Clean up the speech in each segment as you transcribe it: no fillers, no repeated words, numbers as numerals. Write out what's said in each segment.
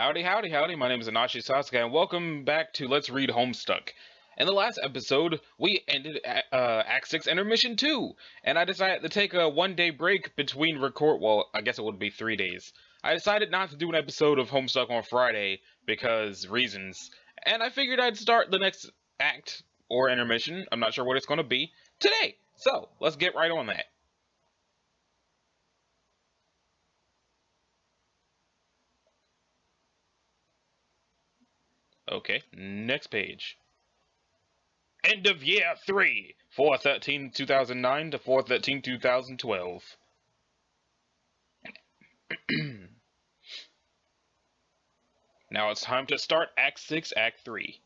Howdy, howdy, howdy. My name is Anachi Sasuke, and welcome back to Let's Read Homestuck. In the last episode, we ended Act 6 Intermission 2, and I decided to take a one-day break between well, I guess it would be 3 days. I decided not to do an episode of Homestuck on Friday, because reasons, and I figured I'd start the next act, or intermission, I'm not sure what it's going to be, today. So, let's get right on that. Okay, next page. End of year 3, 4/13/2009 to 4/13/2012. Now it's time to start Act 6, Act 3.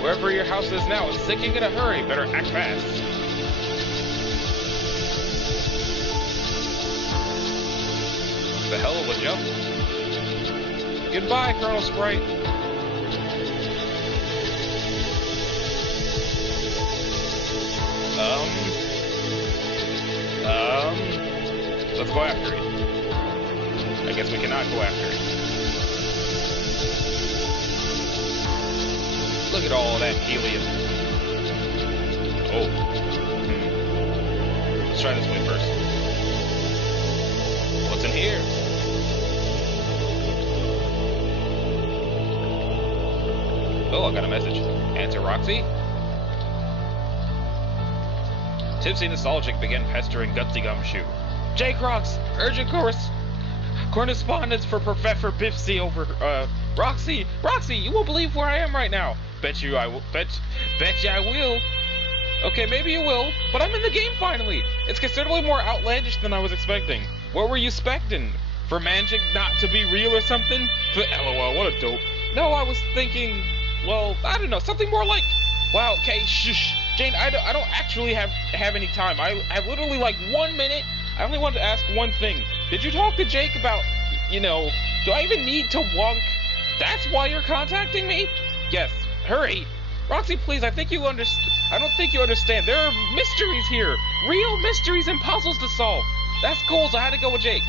Wherever your house is now, it's sinking in a hurry. Better act fast. It's a hell of a jump. Goodbye, Colonel Sprite. Let's go after it. I guess we cannot go after it. Look at all that helium. Oh. Let's try this way first. What's in here? Oh, I got a message. Answer, Roxy. Tipsy Nostalgic began pestering Gutsy Gumshoe. J-Crocs, urgent correspondence for Professor Biffsy over, Roxy, you won't believe where I am right now. Bet you I will. Bet you I will. Okay, maybe you will, but I'm in the game finally. It's considerably more outlandish than I was expecting. What were you expecting? For magic not to be real or something? But LOL, what a dope. No, I was thinking, well, I don't know, something more like, wow, okay, shush. Jane, I don't actually have any time. I have literally like 1 minute. I only wanted to ask one thing. Did you talk to Jake about, do I even need to wonk? That's why you're contacting me? Yes. Hurry! Roxy, please, I don't think you understand. There are mysteries here. Real mysteries and puzzles to solve. That's cool, so I had to go with Jake.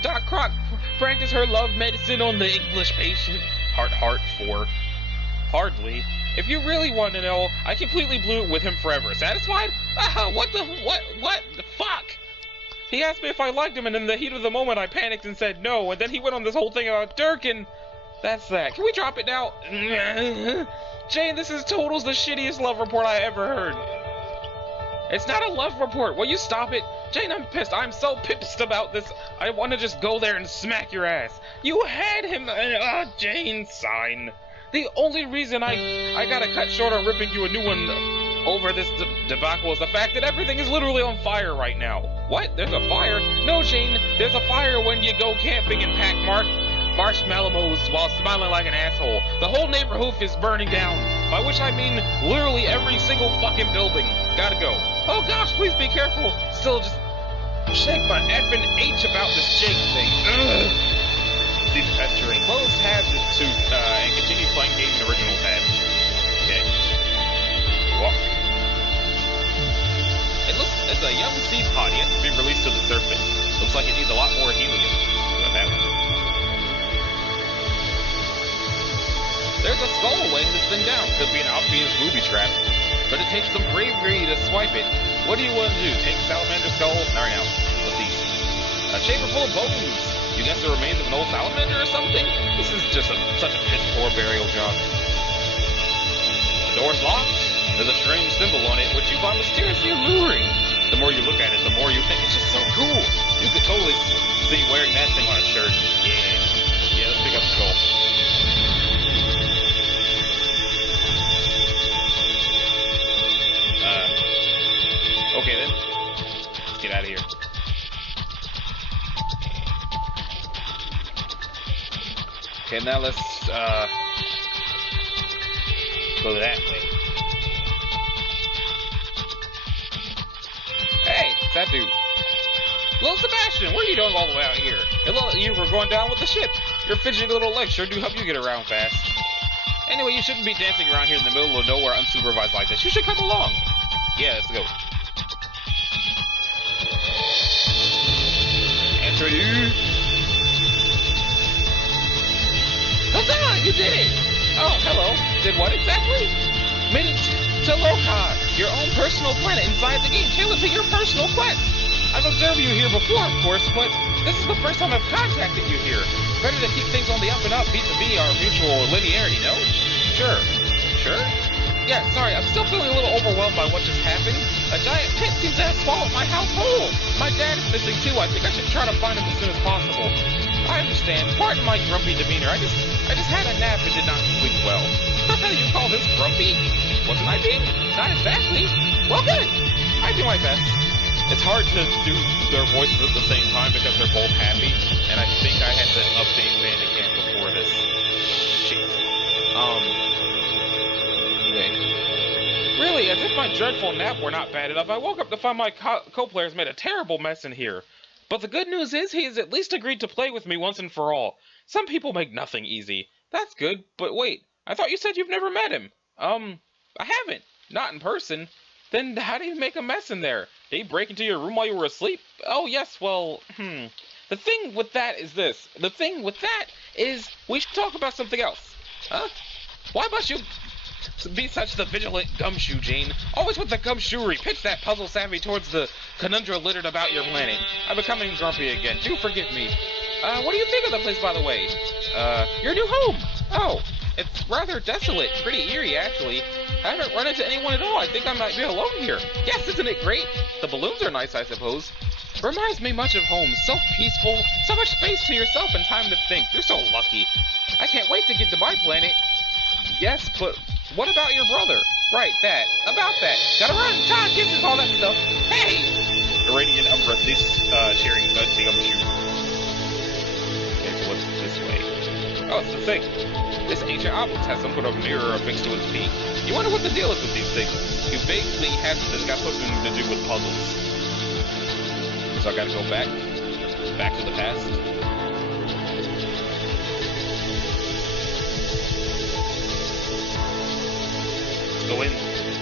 Doc Croc practiced her love medicine on the English patient. Heart 4. Hardly. If you really want to know, I completely blew it with him forever. Satisfied? What the fuck? He asked me if I liked him, and in the heat of the moment, I panicked and said no, and then he went on this whole thing about Dirk, and that's that. Can we drop it now? Jane, this is totals the shittiest love report I ever heard. It's not a love report. Will you stop it? Jane, I'm pissed. I'm so pissed about this. I want to just go there and smack your ass. You had him. Jane, sign. The only reason I gotta cut short on ripping you a new one over this debacle is the fact that everything is literally on fire right now. What? There's a fire? No, Jane. There's a fire when you go camping and pack marshmallows while smiling like an asshole. The whole neighborhood is burning down, by which I mean literally every single fucking building. Gotta go. Oh gosh, please be careful. Still just shake my effing H about this Jake thing. Ugh. Cease pestering. Close tab and continue playing game in original tab. Okay. Walk. lot more helium. Got that one. There's a skull weighing this thing down. Could be an obvious booby trap. But it takes some bravery to swipe it. What do you want to do? Take salamander skull? Alright now. What's these? A chamber full of bones. You guess the remains of an old salamander or something? This is just such a piss poor burial job. The door's locked. There's a strange symbol on it, which you find mysteriously alluring. The more you look at it, the more you think it's just so cool. You could totally see wearing that thing on a shirt. Yeah, let's pick up the skull. Okay then. Let's get out of here. Okay, now let's, go that way. Hey, it's that dude. Little Sebastian, what are you doing all the way out here? You were going down with the ship. Your fidgety little legs sure do help you get around fast. Anyway, you shouldn't be dancing around here in the middle of nowhere unsupervised like this. You should come along. Yeah, let's go. Enter you. Huzzah! You did it! Oh, hello. Did what exactly? Made it to Loka, your own personal planet inside the game, tailored to your personal quest. I've observed you here before, of course, but this is the first time I've contacted you here. Better to keep things on the up and up vis-a-vis our mutual linearity, no? Sure. Sure? Yeah, sorry, I'm still feeling a little overwhelmed by what just happened. A giant pit seems to have swallowed my house whole. My dad is missing too. I think I should try to find him as soon as possible. I understand. Pardon my grumpy demeanor. I just had a nap and did not sleep well. You call this grumpy? Wasn't I being? Not exactly. Well, good. I do my best. It's hard to do their voices at the same time because they're both happy, and I think I had to update Bandicam before this. Shit. Really, as if my dreadful nap were not bad enough, I woke up to find my co-players made a terrible mess in here. But the good news is he has at least agreed to play with me once and for all. Some people make nothing easy. That's good, but wait, I thought you said you've never met him. I haven't. Not in person. Then how do you make a mess in there? Did he break into your room while you were asleep? Oh, yes, well, The thing with that is this. The thing with that is we should talk about something else. Huh? Why must you be such the vigilant gumshoe, Jane? Always with the gumshoery. Pitch that puzzle savvy towards the conundrum littered about your planet. I'm becoming grumpy again. Do forgive me. What do you think of the place, by the way? Your new home. Oh, it's rather desolate. Pretty eerie, actually. I haven't run into anyone at all. I think I might be alone here. Yes, isn't it great? The balloons are nice, I suppose. Reminds me much of home. So peaceful. So much space to yourself and time to think. You're so lucky. I can't wait to get to my planet. Yes, but what about your brother? Right, that. About that. Gotta run. Time, kisses, all that stuff. Hey! Irradiant Umbra, this sharing the gumshoe. Okay, so what's this way? Oh, it's the thing. This ancient object has some sort of mirror affixed to its peak. You wonder what the deal is with these things. You vaguely have this got something to do with puzzles. So I gotta go back to the past. Let's go in.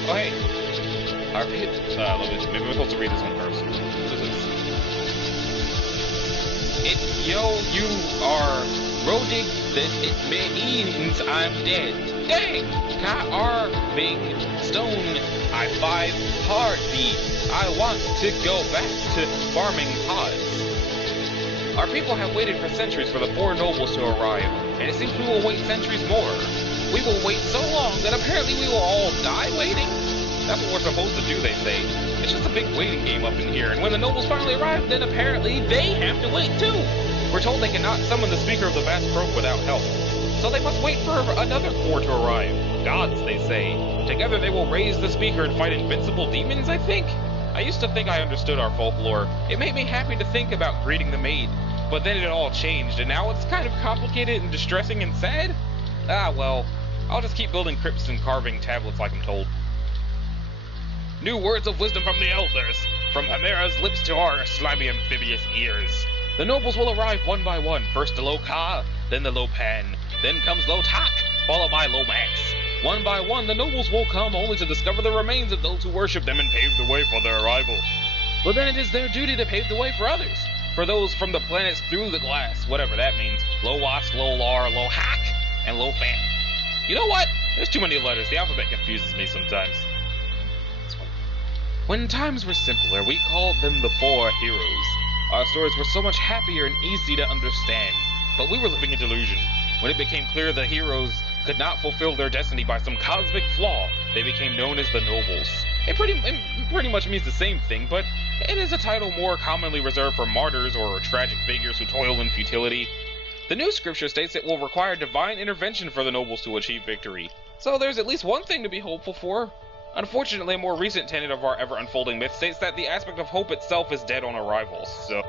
Oh hey. Maybe we're supposed to read this one first. What is this? It's you are Rodig. This it means I'm dead. Dang! Carving stone. I 5 hard deep. I want to go back to farming pods. Our people have waited for centuries for the 4 nobles to arrive, and it seems we will wait centuries more. We will wait so long that apparently we will all die waiting. That's what we're supposed to do, they say. It's just a big waiting game up in here, and when the nobles finally arrive, then apparently they have to wait too. We're told they cannot summon the speaker of the vast croak without help, so they must wait for another 4 to arrive. Gods, they say. Together they will raise the speaker and fight invincible demons, I think? I used to think I understood our folklore. It made me happy to think about greeting the maid, but then it all changed, and now it's kind of complicated and distressing and sad? Ah, well, I'll just keep building crypts and carving tablets like I'm told. New words of wisdom from the elders, from Chimera's lips to our slimy amphibious ears. The nobles will arrive one by one, first the Loka, then the Lopan, then comes Lotak, followed by Lomax. One by one, the nobles will come only to discover the remains of those who worship them and pave the way for their arrival. But then it is their duty to pave the way for others. for those from the planets through the glass, whatever that means. Lowas, Lolar, Lohak, and Lofan. You know what? There's too many letters. The alphabet confuses me sometimes. When times were simpler, we called them the Four Heroes. Our stories were so much happier and easy to understand, but we were living in delusion. When it became clear the heroes could not fulfill their destiny by some cosmic flaw, they became known as the Nobles. It pretty much means the same thing, but it is a title more commonly reserved for martyrs or tragic figures who toil in futility. The new scripture states it will require divine intervention for the nobles to achieve victory. So there's at least one thing to be hopeful for. Unfortunately, a more recent tenet of our ever-unfolding myth states that the aspect of hope itself is dead on arrival, so...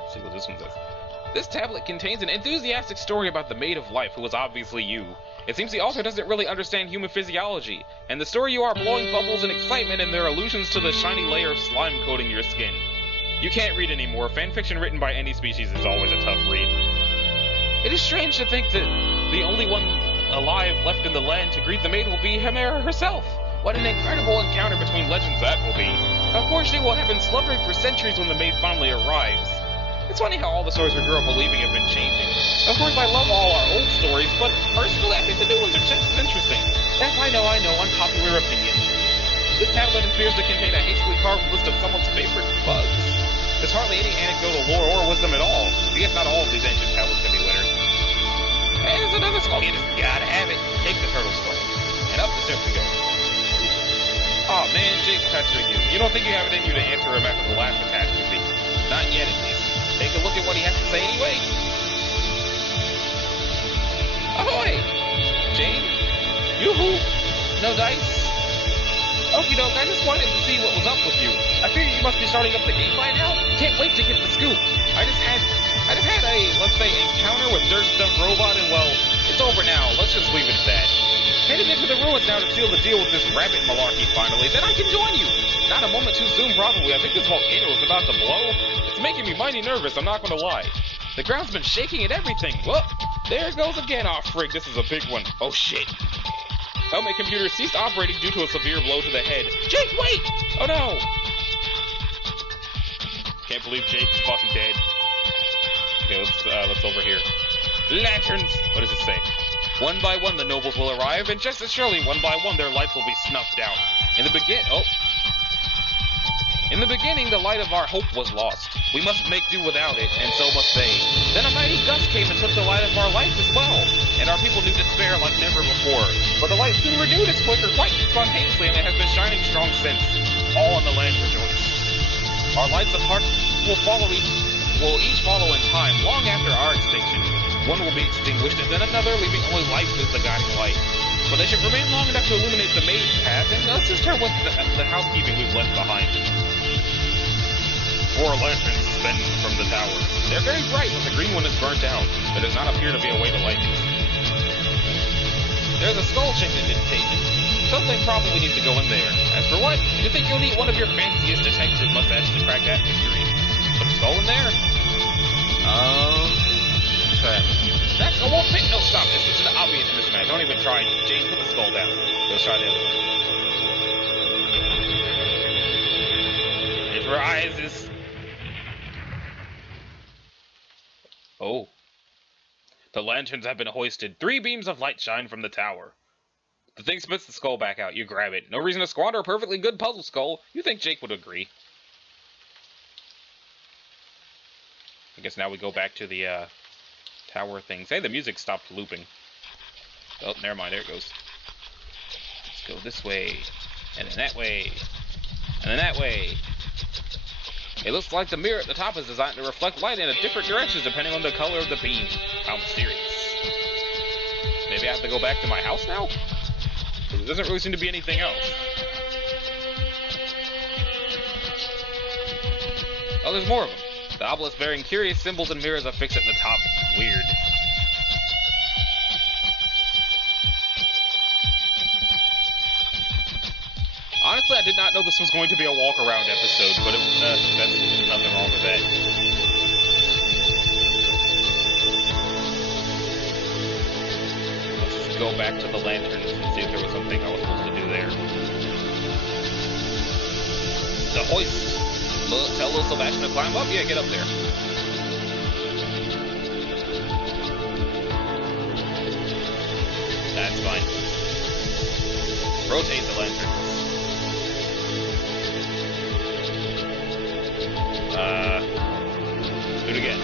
Let's see what this one says. This tablet contains an enthusiastic story about the Maid of Life, who was obviously you. It seems the author doesn't really understand human physiology, and the story you are blowing bubbles in excitement and their allusions to the shiny layer of slime coating your skin. You can't read anymore. Fanfiction written by any species is always a tough read. It is strange to think that the only one alive left in the land to greet the maid will be Hemera herself. What an incredible encounter between legends that will be. Of course, she will have been slumbering for centuries when the maid finally arrives. It's funny how all the stories we grew up believing have been changing. Of course, I love all our old stories, but personally, I think the new ones are just as interesting. Yes, I know, unpopular opinion. This tablet appears to contain a hastily carved list of someone's favorite bugs. There's hardly any anecdotal lore or wisdom at all. I guess not all of these ancient tablets can be winners. Hey, there's another skull. You just gotta have it. Take the turtle skull. And up the stairs we go. Aw, man, Jake's pestering you. You don't think you have it in you to answer him after the last catastrophe? Not yet, at least. Take a look at what he has to say anyway. Ahoy! Jane? Yoo-hoo! No dice? Okie doke, I just wanted to see what was up with you. I figured you must be starting up the game by now. Can't wait to get the scoop. I just had a, let's say, encounter with Dirt Stuff Robot, and well, it's over now. Let's just leave it at that. Heading into the ruins now to seal the deal with this rabbit malarkey finally, then I can join you. Not a moment too soon, probably. I think this volcano is about to blow. It's making me mighty nervous, I'm not gonna lie. The ground's been shaking and everything. Well, there it goes again. Aw, frig, this is a big one. Oh, shit. Helmet computer ceased operating due to a severe blow to the head. Jake, wait! Oh, no! Can't believe Jake's fucking dead. Okay, let's over here. Lanterns! What does it say? One by one, the nobles will arrive, and just as surely, one by one, their lights will be snuffed out. In the beginning, the light of our hope was lost. We must make do without it, and so must they. Then a mighty gust came and took the light of our life as well, and our people knew despair like never before. But the light soon renewed its flicker quite spontaneously, and it has been shining strong since. All on the land rejoice. Our lights of heart will each follow in time, long after our extinction. One will be extinguished, and then another, leaving only life as the guiding light. But they should remain long enough to illuminate the main path, and assist her with the housekeeping we've left behind. 4 lanterns suspend from the tower. They're very bright, but the green one is burnt out. There does not appear to be a way to light it. There's a skull shape indentation. Something probably needs to go in there. As for what, you think you'll need one of your fanciest detective mustaches to crack that mystery? Some skull in there? That's a won't fit. No, stop. This is an obvious mismatch. Don't even try. Jane, put the skull down. Let's try the other one. It rises. Oh. The lanterns have been hoisted. 3 beams of light shine from the tower. The thing spits the skull back out. You grab it. No reason to squander a perfectly good puzzle skull. You think Jake would agree. I guess now we go back to the, tower thing. Say the music stopped looping. Oh, never mind. There it goes. Let's go this way. And then that way. And then that way. It looks like the mirror at the top is designed to reflect light in different directions depending on the color of the beam. How mysterious. Maybe I have to go back to my house now? Because there doesn't really seem to be anything else. Oh, there's more of them. The obelisk bearing curious symbols and mirrors affixed at the top. Weird. Honestly, I did not know this was going to be a walk-around episode, but that's nothing wrong with that. Let's just go back to the lanterns and see if there was something I was supposed to do there. The hoist. Tell little Sebastian to climb up? Yeah, get up there. That's fine. Rotate the lantern. Do it again.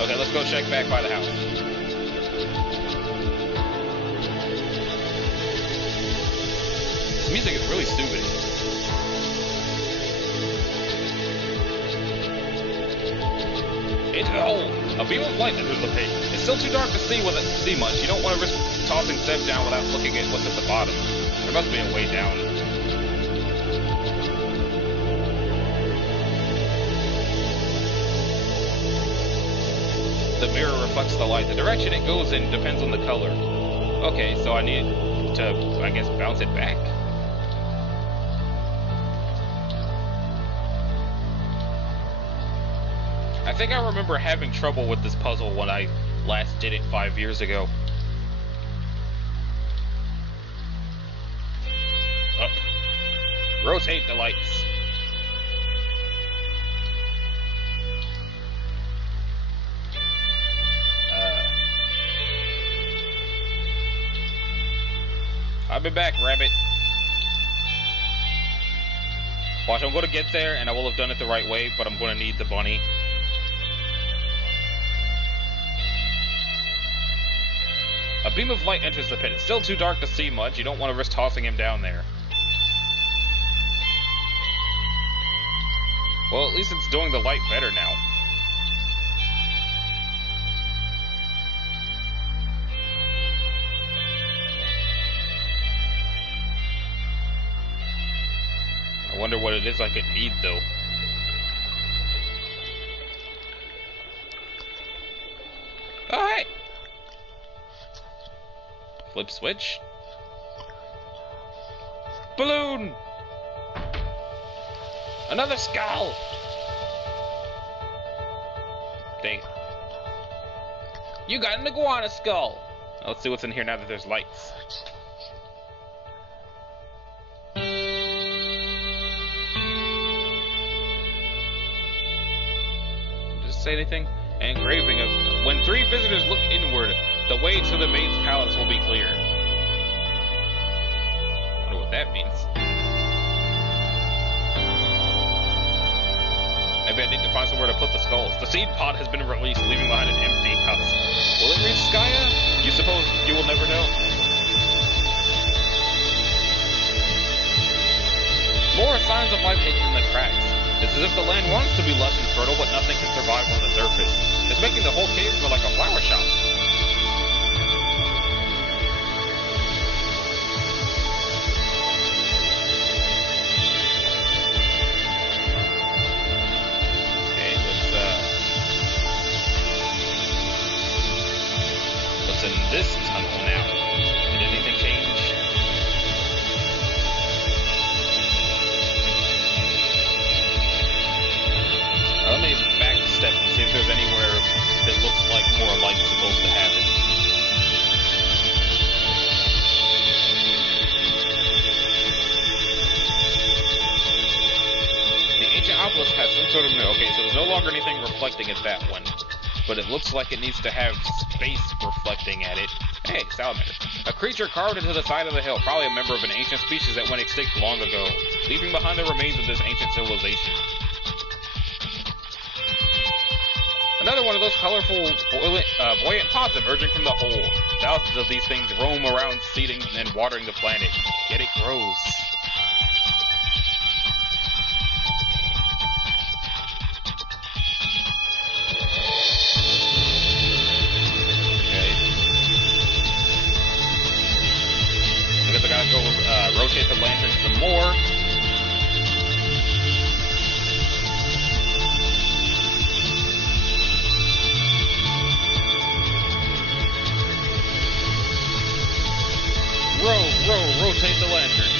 Okay, let's go check back by the house. This music is really stupid. Into the hole! A beam of light enters the pit. It's still too dark to see much. You don't want to risk tossing Seb down without looking at what's at the bottom. There must be a way down. The mirror reflects the light. The direction it goes in depends on the color. Okay, so I need to, I guess, bounce it back? I think I remember having trouble with this puzzle when I last did it 5 years ago. Up. Rotate the lights. I'll be back, Rabbit. Watch, I'm going to get there, and I will have done it the right way, but I'm going to need the bunny. A beam of light enters the pit. It's still too dark to see much. You don't want to risk tossing him down there. Well, at least it's doing the light better now. I wonder what it is I could need, though. Oh, hey! Flip switch. Balloon! Another skull! Dang. You got an iguana skull! Let's see what's in here now that there's lights. Say anything? An engraving of when 3 visitors look inward, the way to the maid's palace will be clear. I wonder what that means. Maybe I need to find somewhere to put the skulls. The seed pod has been released, leaving behind an empty house. Will it reach Skya? You suppose you will never know? More signs of life hidden in the cracks. It's as if the land wants to be lush and fertile, but nothing can survive on the surface. It's making the whole cave feel like a flower shop. Okay, what's in this tunnel now? Did anything change? Let me backstep and see if there's anywhere that looks like more light's supposed to happen. The ancient obelisk has some sort of... Okay, so there's no longer anything reflecting at that one. But it looks like it needs to have space reflecting at it. Hey, salamander. A creature carved into the side of the hill, probably a member of an ancient species that went extinct long ago, leaving behind the remains of this ancient civilization. Another one of those colorful, buoyant pods emerging from the hole. Thousands of these things roam around seeding and watering the planet, yet it grows. Okay. I guess I gotta go rotate the lantern some more. Rotate the lantern.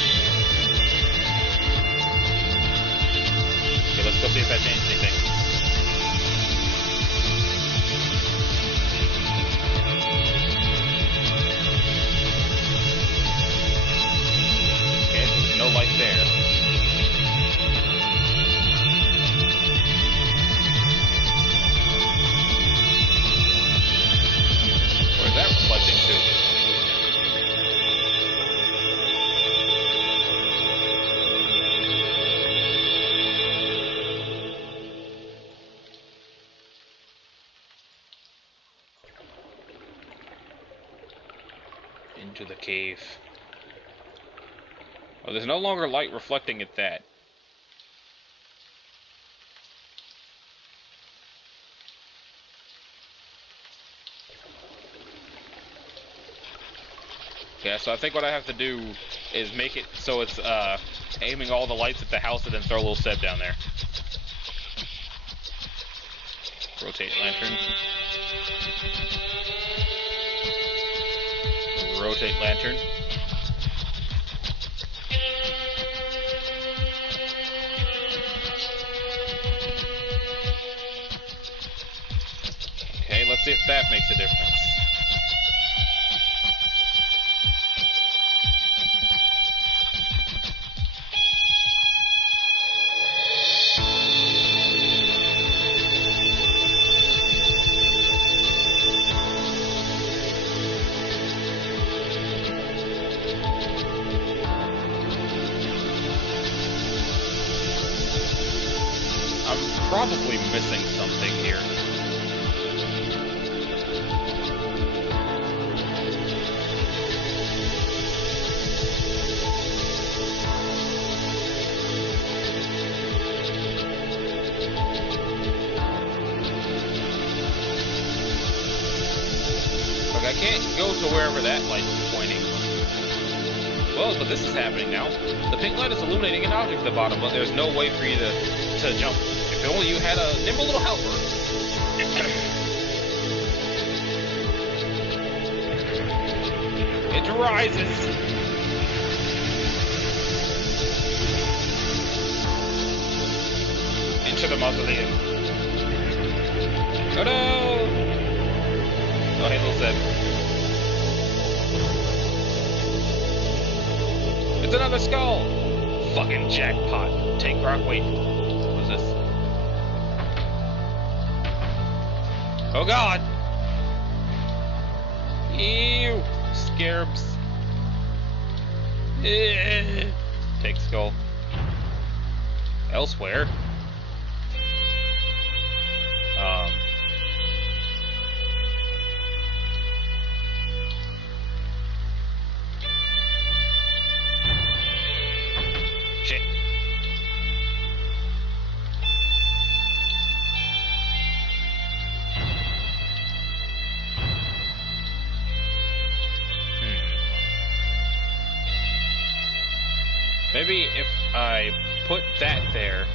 into the cave. Oh, there's no longer light reflecting at that. Yeah, so I think what I have to do is make it so it's aiming all the lights at the house and then throw a little Seb down there. Rotate lantern. Rotate lantern. Okay, let's see if that makes a difference. Probably missing something here. Look, I can't go to wherever that light's pointing. Well, but this is happening now. The pink light is illuminating an object at the bottom, but there's no way for you to jump. If only you had a nimble little helper. It rises. Into the mausoleum. Oh no! Oh, hey, little Seb. It's another skull! Fucking jackpot. Take Croc, wait. What's this? Oh god! Ew! Scarabs. Take skull. Elsewhere. Shit. Maybe if I put that there,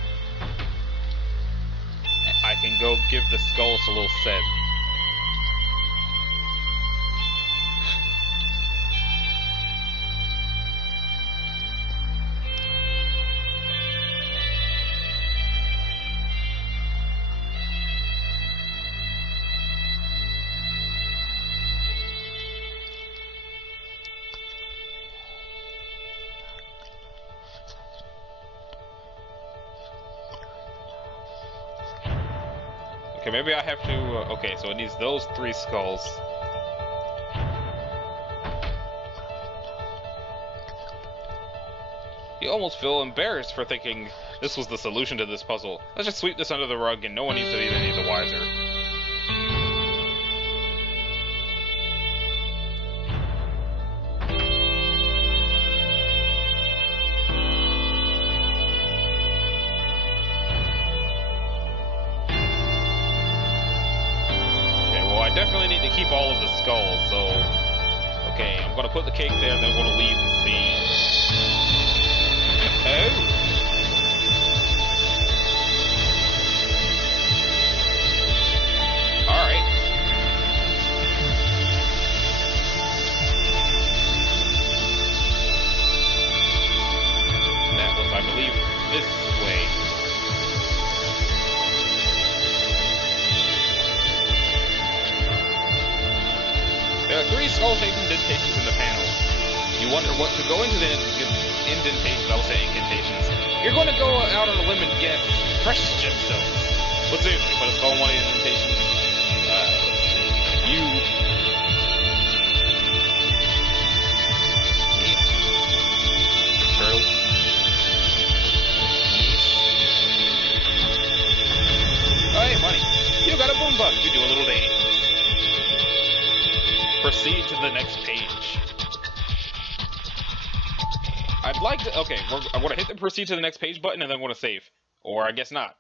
I can go give the skulls a little Seb. Okay, maybe I have to, okay, so it needs those 3 skulls. You almost feel embarrassed for thinking this was the solution to this puzzle. Let's just sweep this under the rug and no one needs to be any the wiser. Definitely need to keep all of the skulls, so okay, I'm gonna put the cake there and then I'm gonna leave and see. Oh! Alright. That was, I believe, this way. There are 3 skull-shaped indentations in the panel. You wonder what could go into the indentations, I will say incantations. You're going to go out on a limb and guess precious gemstones. But seriously, put a skull in one of the indentations. Let's see. You. Yes. Turtle. Yes. Oh, hey, money. You got a boombox. You do a little dance. Proceed to the next page. like to... Okay, I'm going to hit the proceed to the next page button and then I'm going to save. Or I guess not.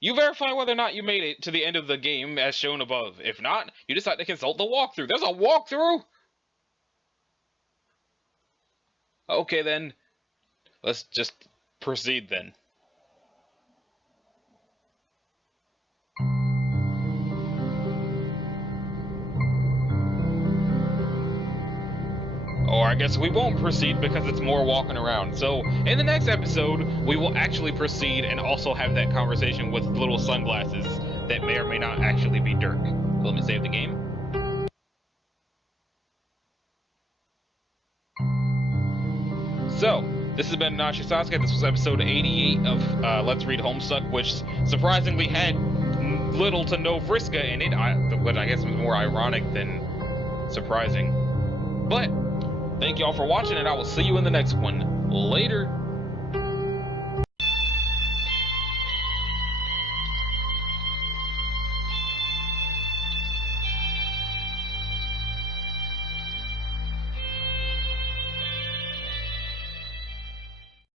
You verify whether or not you made it to the end of the game as shown above. If not, you decide to consult the walkthrough. There's a walkthrough? Okay then. Let's just proceed then. Or I guess we won't proceed because it's more walking around. So, in the next episode, we will actually proceed and also have that conversation with little sunglasses that may or may not actually be Dirk. So let me save the game. So, this has been Nachi Sasuke. This was episode 88 of Let's Read Homestuck, which surprisingly had little to no Vriska in it, which I guess was more ironic than surprising. But, thank y'all for watching, and I will see you in the next one. Later.